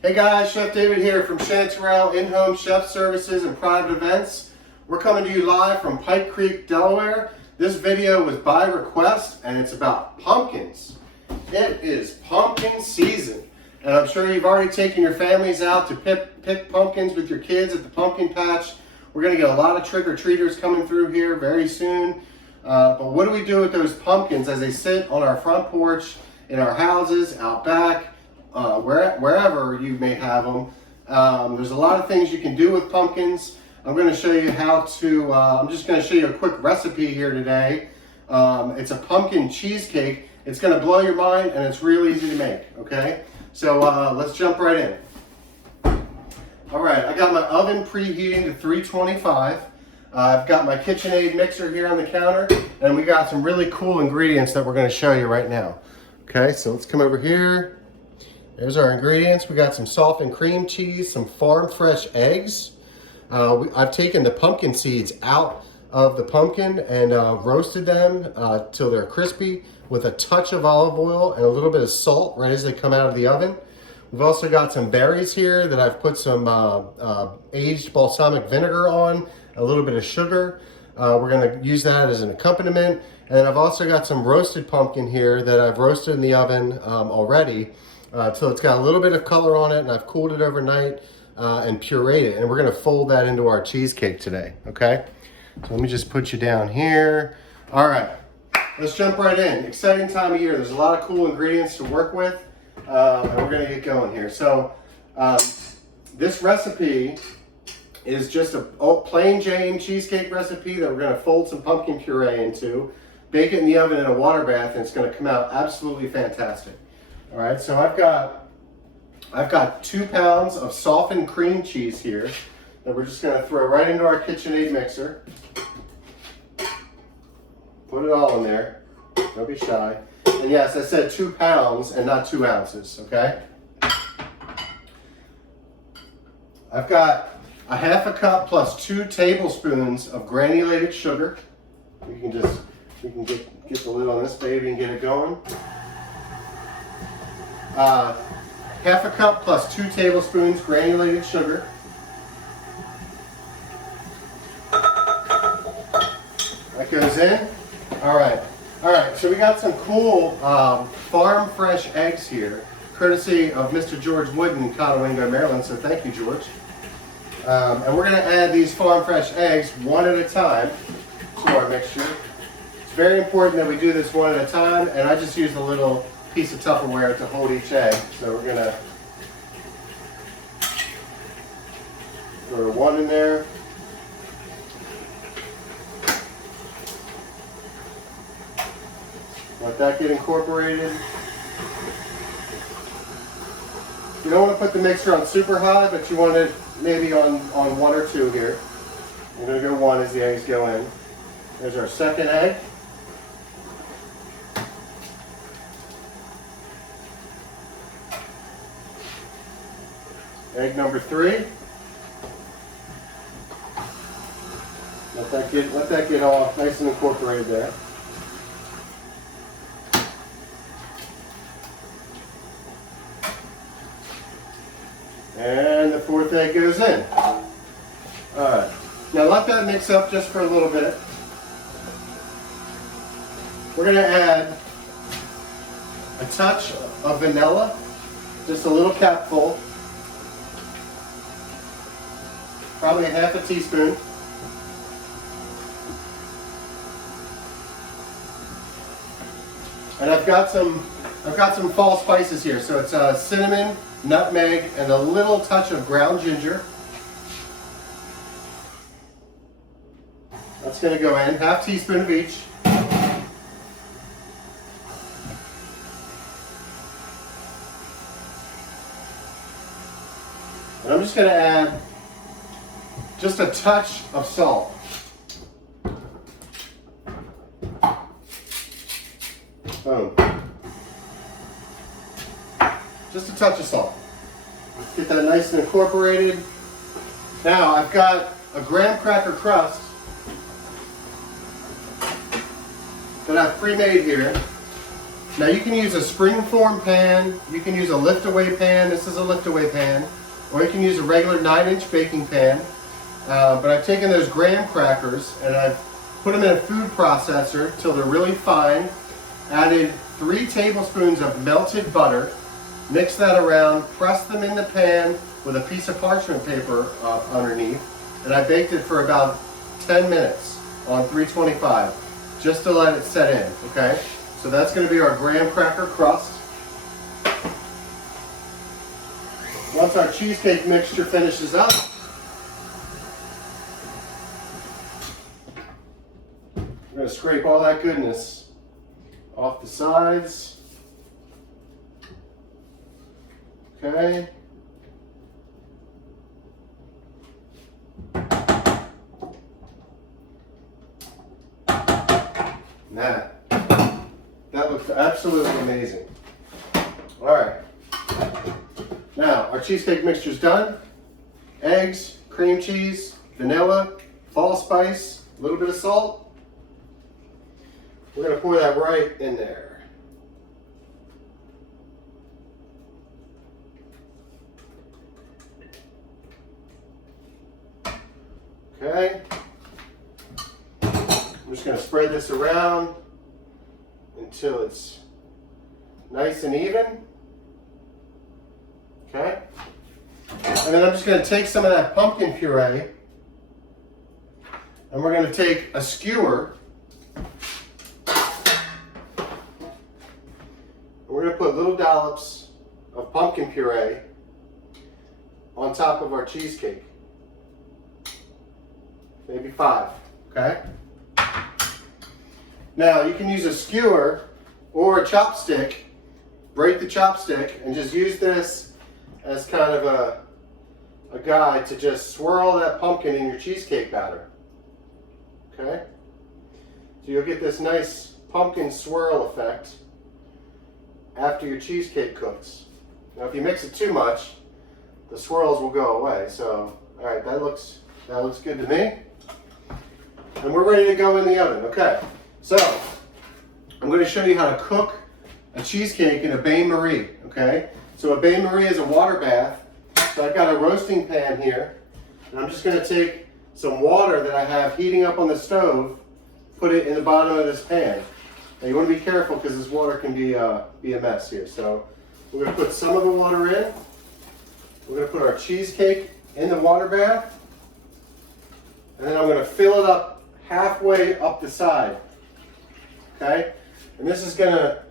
Hey guys, Chef David here from Chanterelle In-Home Chef Services and Private Events. We're coming to you live from Pike Creek, Delaware. This video was by request and it's about pumpkins. It is pumpkin season and I'm sure you've already taken your families out to pick pumpkins with your kids at the pumpkin patch. We're going to get a lot of trick-or-treaters coming through here very soon. But what do we do with those pumpkins as they sit on our front porch, in our houses, out back? Wherever you may have them. There's a lot of things you can do with pumpkins. I'm going to show you how to, I'm just going to show you a quick recipe here today. It's a pumpkin cheesecake. It's going to blow your mind and it's real easy to make, okay? So let's jump right in. All right, I got my oven preheating to 325. I've got my KitchenAid mixer here on the counter and we got some really cool ingredients that we're going to show you right now. Okay, so let's come over here. There's our ingredients. We got some softened cream cheese, some farm fresh eggs. I've taken the pumpkin seeds out of the pumpkin and roasted them till they're crispy with a touch of olive oil and a little bit of salt right as they come out of the oven. We've also got some berries here that I've put some aged balsamic vinegar on, a little bit of sugar. We're gonna use that as an accompaniment. And then I've also got some roasted pumpkin here that I've roasted in the oven already. Till it's got a little bit of color on it and I've cooled it overnight and pureed it. And we're gonna fold that into our cheesecake today, okay? So let me just put you down here. All right, let's jump right in. Exciting time of year. There's a lot of cool ingredients to work with and we're gonna get going here. So this recipe is just a plain Jane cheesecake recipe that we're gonna fold some pumpkin puree into, bake it in the oven in a water bath, and it's gonna come out absolutely fantastic. All right, so I've got 2 pounds of softened cream cheese here that we're just gonna throw right into our KitchenAid mixer. Put it all in there, don't be shy. And yes, I said 2 pounds and not 2 ounces, okay? I've got a ½ cup plus 2 tablespoons of granulated sugar. You can get the lid on this baby and get it going. ½ cup plus 2 tablespoons granulated sugar. That goes in. All right, so we got some cool farm fresh eggs here, courtesy of Mr. George Wooden in Conowingo, Maryland, so thank you, George. And we're gonna add these farm fresh eggs one at a time to our mixture. It's very important that we do this one at a time, and I just use a little piece of Tupperware to hold each egg. So we're gonna throw 1 in there. Let that get incorporated. You don't want to put the mixer on super high, but you want it maybe on 1 or 2 here. I'm gonna go 1 as the eggs go in. There's our second egg. Egg number 3. Let that get all nice and incorporated there. And the 4th egg goes in. All right. Now let that mix up just for a little bit. We're going to add a touch of vanilla, just a little capful. Probably a ½ teaspoon. And I've got some fall spices here. So it's cinnamon, nutmeg, and a little touch of ground ginger. That's going to go in, ½ teaspoon of each. And I'm just going to add just a touch of salt. Boom. Just a touch of salt. Get that nice and incorporated. Now I've got a graham cracker crust that I've pre-made here. Now you can use a springform pan, you can use a lift-away pan, this is a lift-away pan, or you can use a regular 9-inch baking pan. But I've taken those graham crackers and I've put them in a food processor till they're really fine, added 3 tablespoons of melted butter, mix that around, press them in the pan with a piece of parchment paper underneath, and I baked it for about 10 minutes on 325, just to let it set in, okay? So that's going to be our graham cracker crust. Once our cheesecake mixture finishes up, we're going to scrape all that goodness off the sides. Okay. That looks absolutely amazing. All right. Now, our cheesecake mixture's done. Eggs, cream cheese, vanilla, fall spice, a little bit of salt. We're going to pour that right in there. Okay. I'm just going to spread this around until it's nice and even. Okay. And then I'm just going to take some of that pumpkin puree and we're going to take a skewer and we're going to put little dollops of pumpkin puree on top of our cheesecake. Maybe 5, okay? Now you can use a skewer or a chopstick, break the chopstick and just use this as kind of a guide to just swirl that pumpkin in your cheesecake batter, okay? So you'll get this nice pumpkin swirl effect after your cheesecake cooks. Now if you mix it too much, the swirls will go away. So, all right, that looks good to me. And we're ready to go in the oven, okay? So, I'm going to show you how to cook a cheesecake in a bain-marie, okay? So a bain-marie is a water bath. So I've got a roasting pan here, and I'm just going to take some water that I have heating up on the stove, put it in the bottom of this pan. Now you want to be careful because this water can be a mess here. So we're going to put some of the water in. We're going to put our cheesecake in the water bath, and then I'm going to fill it up halfway up the side. Okay, and this is gonna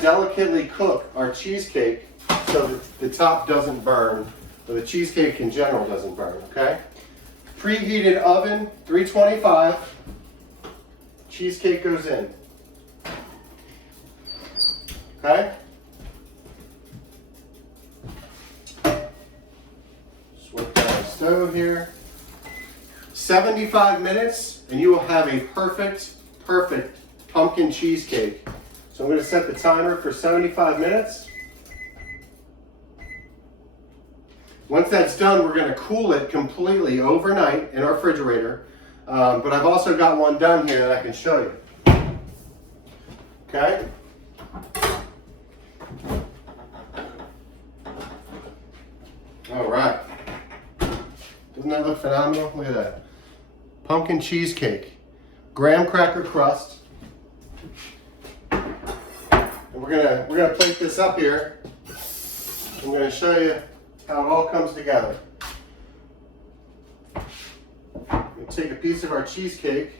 delicately cook our cheesecake so that the top doesn't burn, or the cheesecake in general doesn't burn. Okay, preheated oven, 325. Cheesecake goes in. Okay. Switch down the stove here. 75 minutes, and you will have a perfect pumpkin cheesecake. So I'm going to set the timer for 75 minutes. Once that's done, we're going to cool it completely overnight in our refrigerator. But I've also got one done here that I can show you. Okay? All right. Doesn't that look phenomenal? Look at that. Pumpkin cheesecake. Graham cracker crust. And we're gonna plate this up here. I'm gonna show you how it all comes together. We'll take a piece of our cheesecake.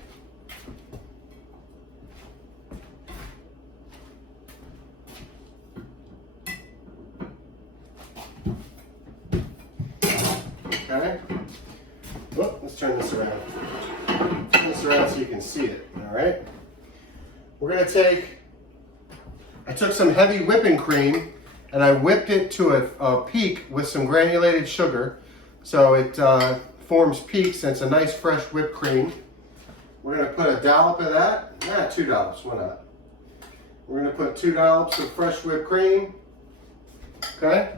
Okay. Oh, let's turn this around. Turn this around so you can see it. All right. We're gonna take. I took some heavy whipping cream and I whipped it to a peak with some granulated sugar, so it forms peaks and it's a nice fresh whipped cream. We're gonna put a dollop of that. 2 dollops. Why not? We're gonna put 2 dollops of fresh whipped cream. Okay.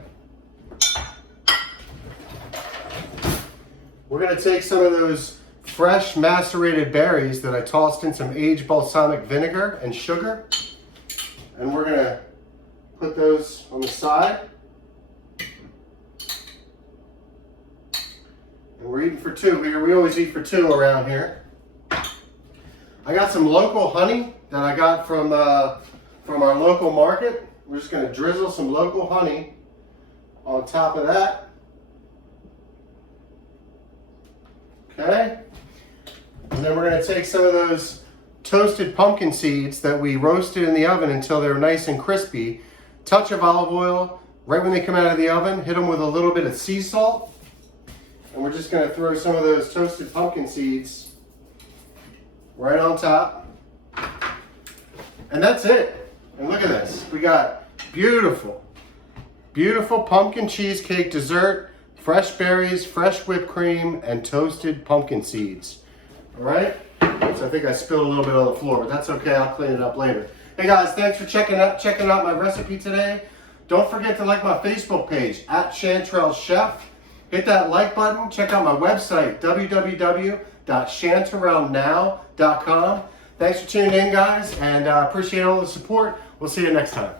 We're gonna take some of those fresh macerated berries that I tossed in some aged balsamic vinegar and sugar. And we're gonna put those on the side. And we're eating for two here. We always eat for two around here. I got some local honey that I got from our local market. We're just gonna drizzle some local honey on top of that. Okay. And then we're gonna take some of those toasted pumpkin seeds that we roasted in the oven until they're nice and crispy. Touch of olive oil, right when they come out of the oven, hit them with a little bit of sea salt. And we're just gonna throw some of those toasted pumpkin seeds right on top. And that's it. And look at this. We got beautiful, beautiful pumpkin cheesecake dessert, fresh berries, fresh whipped cream, and toasted pumpkin seeds. All right? So I think I spilled a little bit on the floor, but that's okay. I'll clean it up later. Hey guys, thanks for checking out my recipe today. Don't forget to like my Facebook page, @ChanterelleChef. Hit that like button. Check out my website, www.chanterellenow.com. Thanks for tuning in, guys, and I appreciate all the support. We'll see you next time.